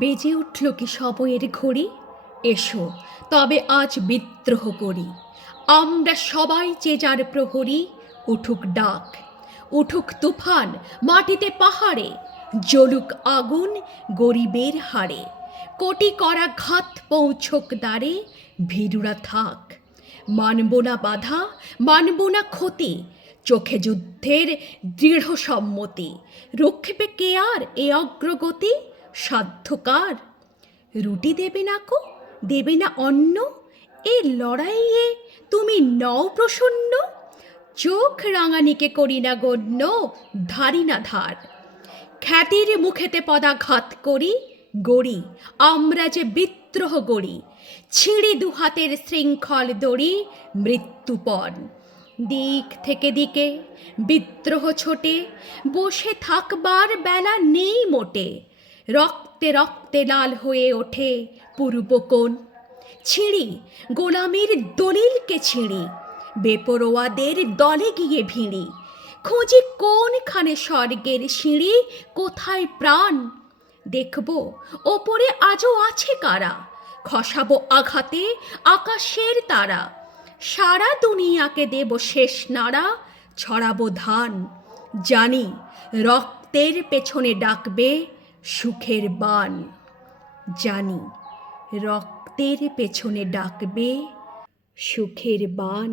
বেজে উঠল কি সময়ের ঘড়ি, এসো তবে আজ বিদ্রোহ করি। আমরা সবাই যে যার প্রহরী, উঠুক ডাক, উঠুক তুফান মাটিতে পাহাড়ে, জ্বলুক আগুন গরিবের হাড়ে। কোটি করা ঘাত পৌঁছক দ্বারে, ভীরুরা থাক, মানব না বাধা, মানব না ক্ষতি। চোখে যুদ্ধের দৃঢ় সম্মতি, রক্ষেপে কে আর এ অগ্রগতি? সাধ্যকার রুটি দেবে না কো, দেবে না অন্ন, এ লড়াইয়ে তুমি নও প্রসন্ন। চোখ রাঙানিকে করি না গণ্য, ধারি না ধার, খ্যাতির মুখেতে পদাঘাত করি, গড়ি আমরা যে বিদ্রোহ গড়ি। ছিঁড়ি দুহাতের শৃঙ্খল দড়ি, মৃত্যুপণ দিক থেকে দিকে বিদ্রোহ ছোটে, বসে থাকবার বেলা নেই মোটে। রক্তে রক্তে লাল হয়ে ওঠে পূর্বকোণ, ছিঁড়ি গোলামীর দলিলকে ছিঁড়ি, বেপরোয়াদের দলে গিয়ে ভিড়ি। খুঁজি কোনখানে স্বর্গের সিঁড়ি, কোথায় প্রাণ? দেখব ওপরে আজও আছে কারা, খসাবো আঘাতে আকাশের তারা। সারা দুনিয়াকে দেব শেষ নাড়া, ছড়াবো ধান। জানি রক্তের পেছনে ডাকবে সুখের বান, জানি রক্তের পেছনে ডাকবে সুখের বান।